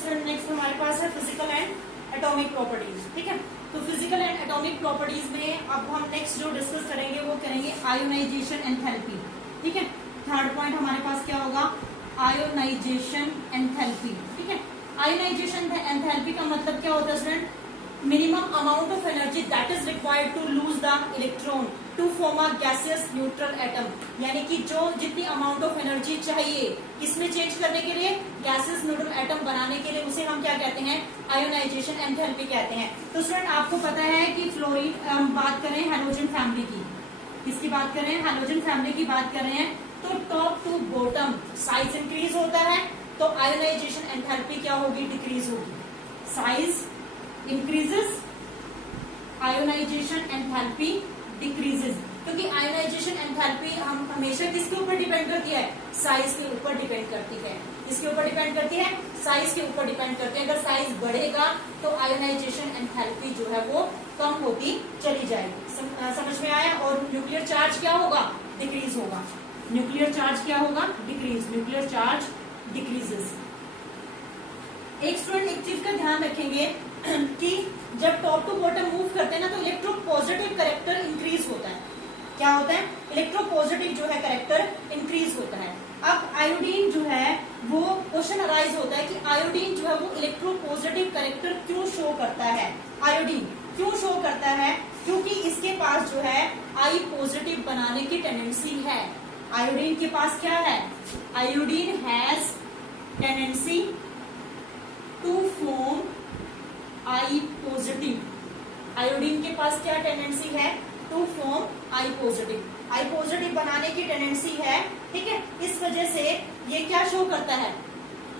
Student next हमारे पास है physical and atomic properties. ठीक है, तो फिजिकल एंड एटॉमिक प्रॉपर्टीज में अब हम नेक्स्ट जो डिस्कस करेंगे वो करेंगे आयोनाइजेशन एंथैल्पी। ठीक है, थर्ड पॉइंट हमारे पास क्या होगा, आयोनाइजेशन एंथैल्पी। ठीक है, आयोनाइजेशन एंथैल्पी का मतलब क्या होता है student, minimum amount of energy that is required to lose the electron to form a gaseous neutral atom, यानी कि जो जितनी अमाउंट ऑफ एनर्जी चाहिए किसमें चेंज करने के लिए, गैसियस न्यूट्रल एटम बनाने के लिए, उसे हम क्या कहते हैं, आयोनाइजेशन एंथैल्पी कहते हैं। तो स्टूडेंट आपको पता है कि फ्लोरीन, हम बात कर रहे हैं हैलोजन फैमिली की, किसकी बात कर रहे हैं, हैलोजन फैमिली की बात कर रहे हैं। तो top to bottom size increase होता है तो आयोनाइजेशन एंथैल्पी क्या होगी, डिक्रीज होगी। Size increases, ionisation enthalpy decreases, क्योंकि आयोनाइजेशन एंथैल्पी हम हमेशा किसके ऊपर डिपेंड करती है, साइज के ऊपर डिपेंड करती है। किसके ऊपर डिपेंड करती है, साइज के ऊपर डिपेंड करती है। अगर साइज बढ़ेगा तो आयोनाइजेशन एंथैल्पी जो है वो कम होती चली जाएगी। समझ में आया। और न्यूक्लियर चार्ज क्या होगा, डिक्रीज होगा। न्यूक्लियर चार्ज क्या होगा, डिक्रीज, न्यूक्लियर चार्ज डिक्रीजेस। एक स्टूडेंट एक चीज का ध्यान रखेंगे कि जब टॉप टू बॉटम मूव करते हैं ना तो इलेक्ट्रोपॉजिटिव कैरेक्टर इंक्रीज होता है। क्या होता है, इलेक्ट्रोपॉजिटिव जो है कैरेक्टर इंक्रीज होता है। अब आयोडीन जो है वो क्वेश्चन अराइज होता है कि आयोडीन जो है वो इलेक्ट्रोपॉजिटिव कैरेक्टर क्यों शो करता है। आयोडीन क्यों शो करता है, क्योंकि इसके पास जो है आई पॉजिटिव बनाने की टेंडेंसी है। आयोडीन के पास क्या है, iodine has tendency to form I positive. Iodine के पास क्या टेंडेंसी है, to form I positive. I positive बनाने की टेंडेंसी है। ठीक है, इस वजह से ये क्या शो करता है,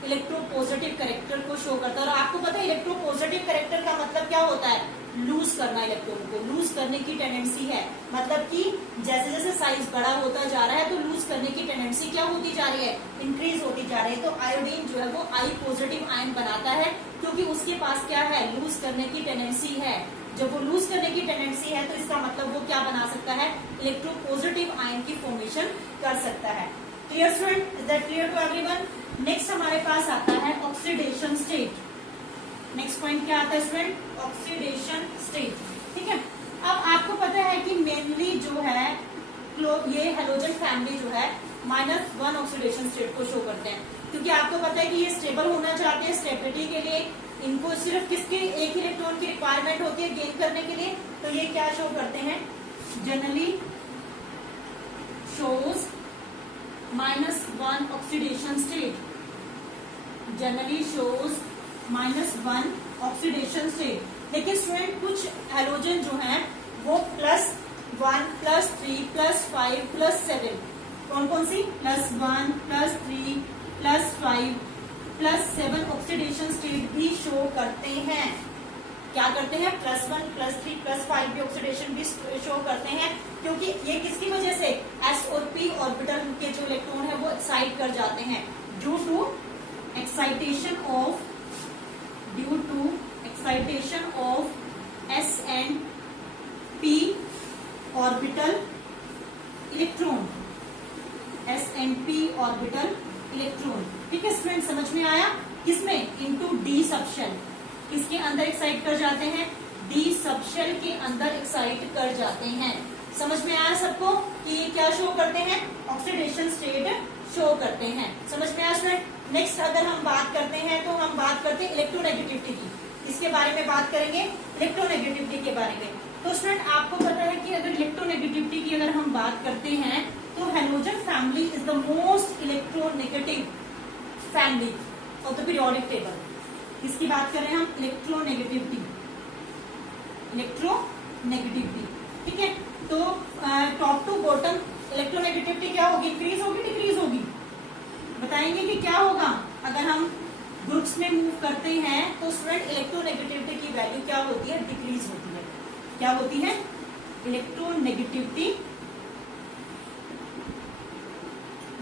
इलेक्ट्रोपॉजिटिव कैरेक्टर को शो करता है। और आपको पता है इलेक्ट्रोपॉजिटिव कैरेक्टर का मतलब क्या होता है, लूज करना, इलेक्ट्रॉन को लूज करने की टेंडेंसी है। मतलब कि जैसे जैसे साइज बड़ा होता जा रहा है तो लूज करने की टेंडेंसी क्या होती जा रही है, इंक्रीज होती जा रही है। तो आयोडीन जो है वो आई पॉजिटिव आयन बनाता है क्योंकि उसके पास क्या है, लूज करने की टेंडेंसी है। जब वो लूज करने की टेंडेंसी है तो इसका मतलब वो क्या बना सकता है, इलेक्ट्रोपॉजिटिव आयन की फॉर्मेशन कर सकता है। Clear student, is that clear to everyone. Next हमारे पास आता है ऑक्सीडेशन स्टेट। नेक्स्ट पॉइंट क्या आता है स्टूडेंट, ऑक्सीडेशन स्टेट। ठीक है, अब आपको पता है कि मेनली जो है ये हैलोजन फैमिली जो है -1 ऑक्सीडेशन स्टेट को शो करते हैं, क्योंकि आपको पता है कि ये स्टेबल होना चाहते हैं। स्टेबिलिटी के लिए इनको सिर्फ किसके, एक इलेक्ट्रॉन की रिक्वायरमेंट होती है गेन करने के लिए। तो ये क्या शो करते हैं, generally shows -1 oxidation state, generally shows -1 oxidation state. लेकिन स्टूडेंट कुछ हैलोजन जो हैं वो +1, +3, +5, +7, कौन कौन सी, +1, +3, +5, +7 ऑक्सीडेशन स्टेट भी शो करते हैं। क्या करते हैं, +1, +3, +5 भी ऑक्सीडेशन भी शो करते हैं, क्योंकि ये किसकी वजह से, s और p ऑर्बिटल के जो इलेक्ट्रॉन है वो एक्साइट कर जाते हैं due to excitation of s and p orbital electron, s and p orbital electron. ठीक है स्टूडेंट, समझ में आया। किसमें, इनटू डी सबशेल, किसके अंदर एक्साइट कर जाते हैं, डी सबशेल के अंदर एक्साइट कर जाते हैं। समझ में आया सबको कि ये क्या शो करते हैं, ऑक्सीडेशन स्टेट शो करते हैं। समझ में आया स्टूडेंट। नेक्स्ट अगर हम बात करते हैं तो हम बात करते हैं इलेक्ट्रोनेगेटिविटी की। इसके बारे में बात करेंगे, इलेक्ट्रोनेगेटिविटी के बारे में। तो स्टूडेंट आपको पता है कि अगर इलेक्ट्रोनेगेटिविटी की अगर हम बात करते हैं तो halogen family is the most electronegative family of the periodic table. किसकी बात कर रहे हैं हम, इलेक्ट्रोनेगेटिविटी, इलेक्ट्रोनेगेटिविटी। ठीक है, तो टॉप टू बॉटम इलेक्ट्रोनेगेटिविटी क्या होगी, इंक्रीज होगी, डिक्रीज होगी। बताएंगे कि क्या होगा अगर हम ग्रुप्स में मूव करते हैं तो स्टूडेंट इलेक्ट्रोनेगेटिविटी की वैल्यू क्या होती है, डिक्रीज होती है। क्या होती है, electronegativity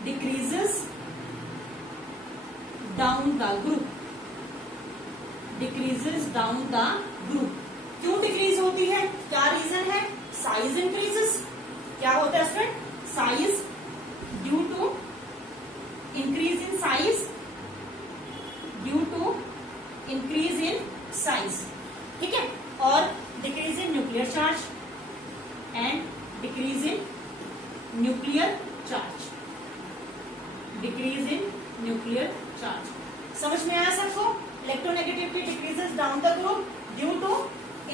decreases down the group, decreases down the group. क्यों डिक्रीज होती है, क्या रीजन है, साइज इंक्रीजेस। क्या होता है student, size, due to increase in size, due to size, ठीक है। और decrease in nuclear charge and decrease in nuclear charge, decrease in nuclear charge. समझ में आया सबको? Electronegativity decreases down the group due to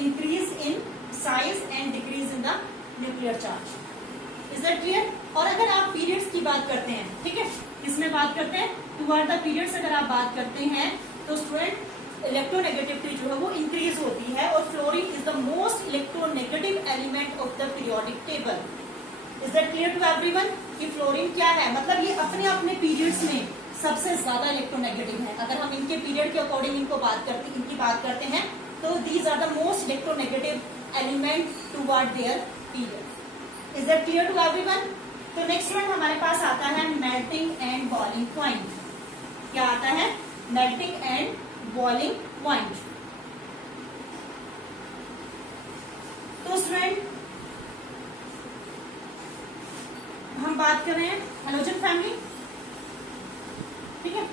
increase in size and decrease in the nuclear charge. Is that clear? और अगर आप periods की बात करते हैं, ठीक है, किसमें बात करते हैं, टुवर्ड द पीरियड्स अगर आप बात करते हैं तो स्टूडेंट इलेक्ट्रोनेगेटिविटी जो है वो इंक्रीज होती है और fluorine is the most electronegative element of the periodic table. Is that clear to everyone कि फ्लोरीन क्या है? मतलब ये अपने अपने पीरियड्स में सबसे ज्यादा इलेक्ट्रोनेगेटिव है। अगर हम इनके पीरियड के अकॉर्डिंग इनकी बात करते हैं तो these are the most electronegative element toward their period. Is that clear to everyone? तो नेक्स्ट वन हमारे पास आता है मेल्टिंग एंड बॉइलिंग पॉइंट। क्या आता है? Melting and boiling point. तो स्टूडेंट हम बात कर रहे हैं हैलोजन फैमिली, ठीक है।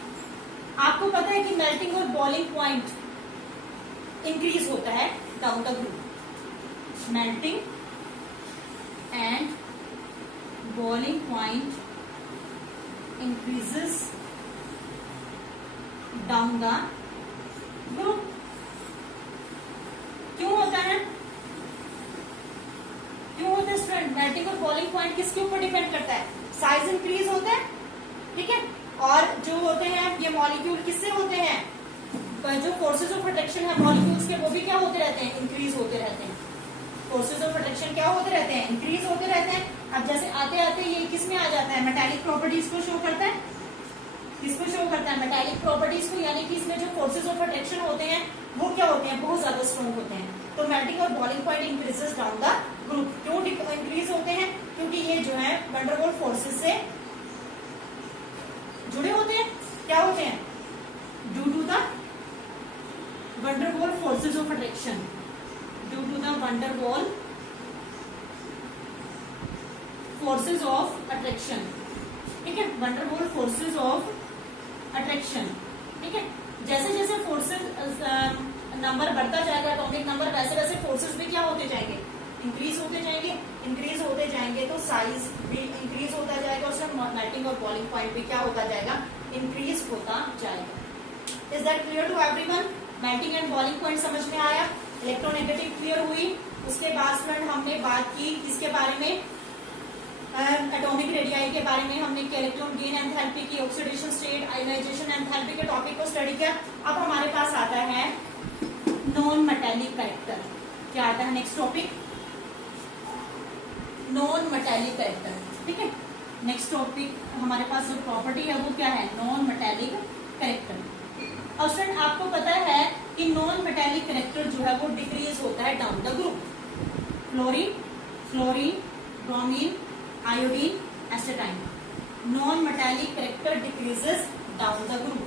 आपको पता है कि मेल्टिंग और बॉइलिंग पॉइंट इंक्रीज होता है down the group. Melting and boiling point increases down the group. क्यों होता है? क्यों होता है स्टूडेंट? मेल्टिंग और बॉइलिंग पॉइंट किसके ऊपर डिपेंड करता है? साइज इंक्रीज होता है, ठीक है। और जो होते हैं ये मॉलिक्यूल किससे होते हैं? जो फोर्सेज ऑफ अट्रैक्शन है मॉलिक्यूल्स के वो भी क्या होते रहते हैं? इंक्रीज होते रहते हैं। फोर्सेज ऑफ अट्रैक्शन क्या होते रहते हैं? इंक्रीज होते रहते हैं। अब जैसे आते आते ये किस में आ जाता है? मेटालिक प्रॉपर्टीज को शो करता है। किसको शो करता है? मेटालिक प्रॉपर्टीज को, यानी कि इसमें जो फोर्सेज ऑफ अट्रैक्शन होते हैं वो क्या होते हैं? बहुत ज्यादा स्ट्रॉन्ग होते हैं। तो मेल्टिंग और boiling point increases down the group. क्यों इंक्रीज होते हैं? क्योंकि ये जो है वंडरवॉल फोर्सेज से जुड़े होते हैं। क्या होते हैं? Due to the van der Waals forces of attraction, due to the van der Waals forces of attraction, ठीक है। वंडरवॉल फोर्सेज ऑफ अट्रैक्शन, ठीक है। जैसे जैसे फोर्सेज नंबर बढ़ता जाएगा, एटॉमिक नंबर, वैसे वैसे फोर्सेज भी क्या होते जाएंगे? इंक्रीज होते जाएंगे। इंक्रीज होते जाएंगे तो साइज भी इंक्रीज होता जाएगा और उसमें मेल्टिंग और बॉइलिंग पॉइंट भी क्या होता जाएगा? इंक्रीज होता जाएगा। Is that clear to everyone? Melting and boiling point समझ में आया? इलेक्ट्रोनेगेटिव क्लियर हुई। उसके बाद स्टूडेंट हमने बात की किसके बारे में? एटॉमिक रेडियाई के बारे में हमने इलेक्ट्रॉन गेन एंथैल्पी की, ऑक्सीडेशन स्टेट, आयोनाइजेशन एंथैल्पी के टॉपिक को स्टडी किया। अब हमारे पास आता है नॉन मेटालिक कैरेक्टर। क्या आता है next topic? Non metallic character, ठीक है। नेक्स्ट टॉपिक हमारे पास जो प्रॉपर्टी है वो क्या है? Non metallic character. और स्टूडेंट आपको पता है कि नॉन मेटालिक कैरेक्टर जो है वो डिक्रीज होता है down the group. Fluorine, bromine, iodine, astatine. Non metallic character decreases down the group.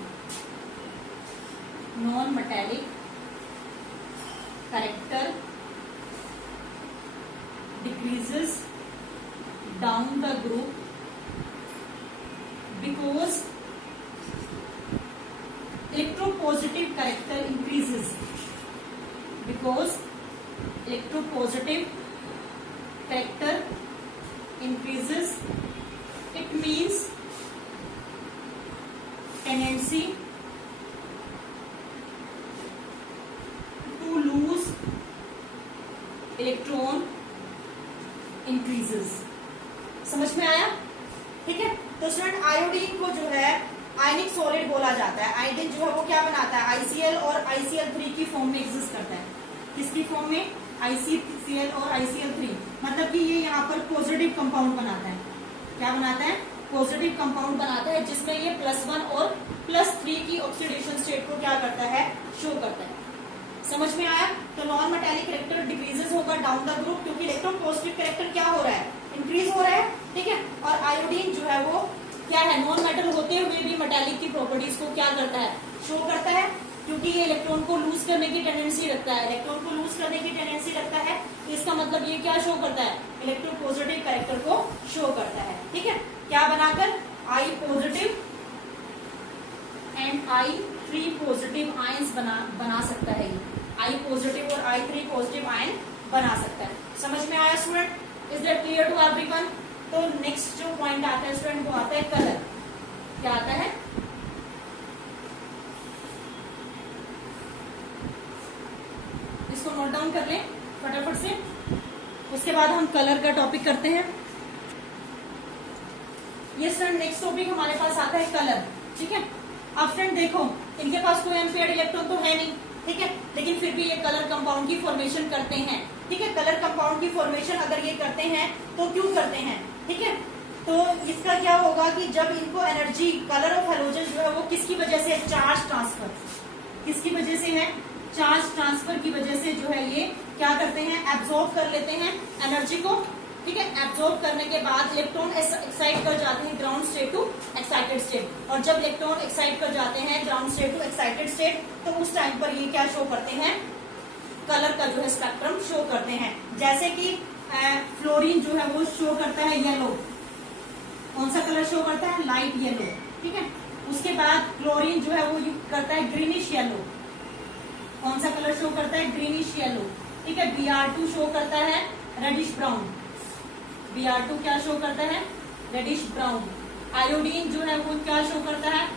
Non metallic character decreases down the group because electropositive character increases, because electropositive character increases. It means tendency to lose electron increases. समझ में आया? ठीक है। तो student iodine को जो है आयनिक solid बोला जाता है। आयोडीन जो है वो क्या बनाता है? ICl और ICl3 की फॉर्म में एग्जिस्ट करता है। किसकी फॉर्म में? ICl और ICl3। मतलब कि ये यहाँ पर पॉजिटिव कंपाउंड बनाता है। क्या बनाता है? पॉजिटिव कंपाउंड बनाता है, जिसमें ये +1 और +3 की ऑक्सीडेशन स्टेट को क्या करता है? शो करता है। समझ में आया? तो नॉन मेटालिक कैरेक्टर डिक्रीजेस होगा डाउन द ग्रुप, क्योंकि इलेक्ट्रोपॉजिटिव कैरेक्टर क्या हो रहा है? इंक्रीज हो रहा है, ठीक है। और आयोडीन जो है वो क्या है? नॉन मेटल होते हुए भी मेटालिक की प्रॉपर्टीज को क्या करता है? शो करता है, क्योंकि ये इलेक्ट्रॉन को लूज करने की टेंडेंसी रखता है। इलेक्ट्रॉन को लूज करने की टेंडेंसी रखता है, तो इसका मतलब ये क्या शो करता है? इलेक्ट्रोपॉजिटिव कैरेक्टर को शो करता है, ठीक है। क्या बनाकर? I positive and I I3 positive ions बना सकता है ये, I पॉजिटिव और I3 पॉजिटिव आयन बना सकता है। समझ में आया student? Is that clear to everyone? तो नेक्स्ट जो पॉइंट आता है स्टूडेंट वो आता है कलर। क्या आता है? इसको नोट डाउन कर लें फटाफट से, उसके बाद हम कलर का टॉपिक करते हैं। ये स्टूडेंट नेक्स्ट टॉपिक हमारे पास आता है कलर। ठीक है, अब फ्रेंड देखो, इनके पास कोई अनपेयर्ड इलेक्ट्रॉन तो है नहीं, ठीक है, लेकिन फिर भी ये कलर कंपाउंड की फॉर्मेशन करते हैं। ठीक है, कलर कंपाउंड की फॉर्मेशन अगर ये करते हैं तो क्यों करते हैं? ठीक है, तो इसका क्या होगा कि जब इनको एनर्जी, कलर ऑफ हेलोजन जो है वो किसकी वजह से? Charge transfer. किसकी वजह से है? चार्ज ट्रांसफर की वजह से जो है ये क्या करते हैं? एब्जॉर्ब कर लेते हैं एनर्जी को। ठीक है, एब्जॉर्ब करने के बाद इलेक्ट्रॉन एक्साइट कर जाते हैं ground state to excited state, और जब इलेक्ट्रॉन एक्साइट कर जाते हैं ground state to excited state तो उस टाइम पर ये क्या शो करते हैं? कलर का जो है स्पेक्ट्रम शो करते हैं। जैसे कि फ्लोरीन जो है वो शो करता है येलो। कौन सा कलर शो करता है? Light yellow. ठीक है, उसके बाद क्लोरीन जो है वो करता है ग्रीनिश येलो। कौन सा कलर शो करता है? Greenish yellow. ठीक है, Br2 शो करता है रेडिश ब्राउन। Br2 क्या शो करता है? Reddish brown. आयोडीन जो है वो क्या शो करता है?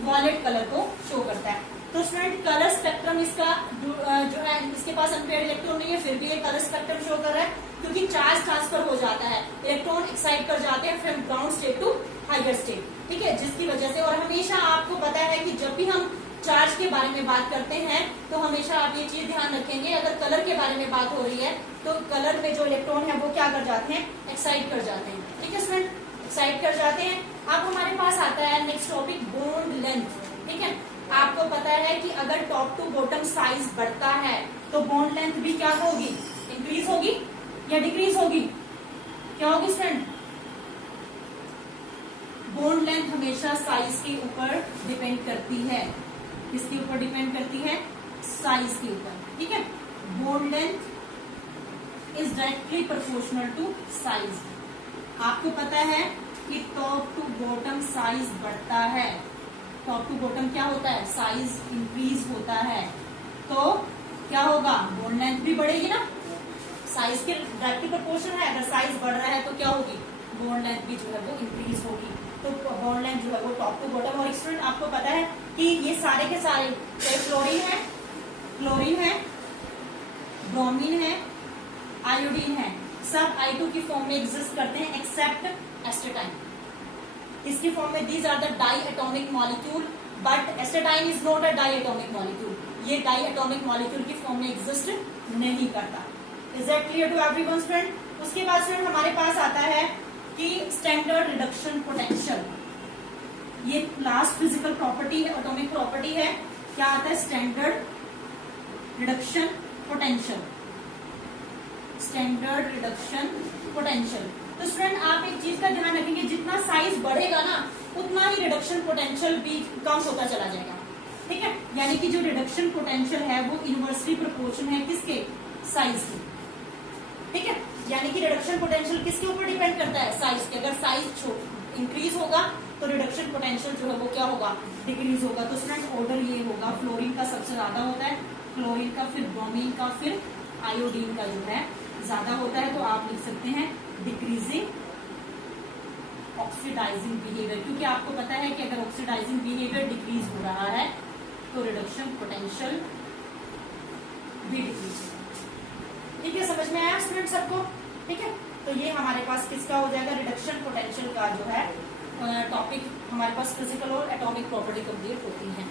वॉयलेट कलर को शो करता है। तो स्टूडेंट कलर स्पेक्ट्रम इसका जो है, इसके पास अनपेयर्ड इलेक्ट्रॉन नहीं है फिर भी ये कलर स्पेक्ट्रम शो कर रहा है, क्योंकि चार्ज ट्रांसफर हो जाता है, इलेक्ट्रॉन एक्साइट कर जाते हैं from ground state to higher state. ठीक है, जिसकी वजह से, और हमेशा आपको पता है कि जब भी हम चार्ज के बारे में बात करते हैं तो हमेशा आप ये चीज ध्यान रखेंगे, अगर कलर के बारे में बात हो रही है तो कलर में जो इलेक्ट्रॉन है वो क्या कर जाते हैं? एक्साइट कर जाते हैं। ठीक है स्टूडेंट, एक्साइट कर जाते हैं। अब हमारे पास आता है नेक्स्ट टॉपिक बॉन्ड लेंथ। ठीक है, आपको पता है कि अगर टॉप टू बॉटम साइज बढ़ता है तो बॉन्ड लेंथ भी क्या होगी? इंक्रीज होगी या डिक्रीज होगी? क्या होगी स्टूडेंट? बॉन्ड लेंथ हमेशा साइज के ऊपर डिपेंड करती है। किसके ऊपर डिपेंड करती है? साइज के ऊपर। ठीक है, bond length is directly proportional to size. आपको पता है कि टॉप टू बॉटम साइज बढ़ता है, टॉप टू बॉटम क्या होता है? साइज इंक्रीज होता है, तो क्या होगा? बॉन्ड लेंथ भी बढ़ेगी ना, साइज के डायरेक्टली प्रोपोर्शन है। अगर साइज बढ़ रहा है तो क्या होगी? बॉन्ड लेंथ भी जो है वो इंक्रीज होगी। तो बॉन्ड लेंथ जो है वो टॉप टू बॉटम। और स्टूडेंट आपको पता है कि ये सारे के सारे, क्लोरीन है, ब्रोमीन है, आयोडीन है, सब I2 की फॉर्म में एग्जिस्ट करते हैं एक्सेप्ट एस्टेटाइन। इसकी फॉर्म में these are the diatomic molecule, but astatine is not a diatomic molecule. ये डाई एटॉमिक मॉलिक्यूल की फॉर्म में एग्जिस्ट नहीं करता। Is that clear to everyone student? उसके बाद स्टूडेंट हमारे पास आता है कि स्टैंडर्ड रिडक्शन पोटेंशियल। ये लास्ट फिजिकल प्रॉपर्टी है, एटॉमिक प्रॉपर्टी है। क्या आता है? Standard reduction potential. Standard reduction potential. तो स्टूडेंट आप एक चीज का ध्यान रखेंगे, जितना साइज बढ़ेगा ना उतना ही रिडक्शन पोटेंशियल भी कम होता चला जाएगा। ठीक है, यानी कि जो रिडक्शन पोटेंशियल है वो इनवर्सली प्रोपोर्शन है किसके? साइज की। ठीक है, यानी कि रिडक्शन पोटेंशियल किसके ऊपर डिपेंड करता है? साइज के। अगर साइज इंक्रीज होगा तो रिडक्शन पोटेंशियल जो है वो क्या होगा? डिक्रीज होगा। तो स्टूडेंट ऑर्डर ये होगा, फ्लोरीन का सबसे ज्यादा होता है, क्लोरीन का, फिर ब्रोमीन का, फिर आयोडीन का जो है ज्यादा होता है। तो आप लिख सकते हैं डिक्रीजिंग ऑक्सीडाइजिंग बिहेवियर, क्योंकि आपको पता है कि अगर ऑक्सीडाइजिंग बिहेवियर डिक्रीज हो रहा है तो रिडक्शन पोटेंशियल भी डिक्रीज होगा। ठीक है, समझ में आया स्टूडेंट सबको? ठीक है, तो ये हमारे पास किसका हो जाएगा? रिडक्शन पोटेंशियल का जो है टॉपिक हमारे पास फिजिकल और एटॉमिक प्रॉपर्टी कंप्लीट होती है।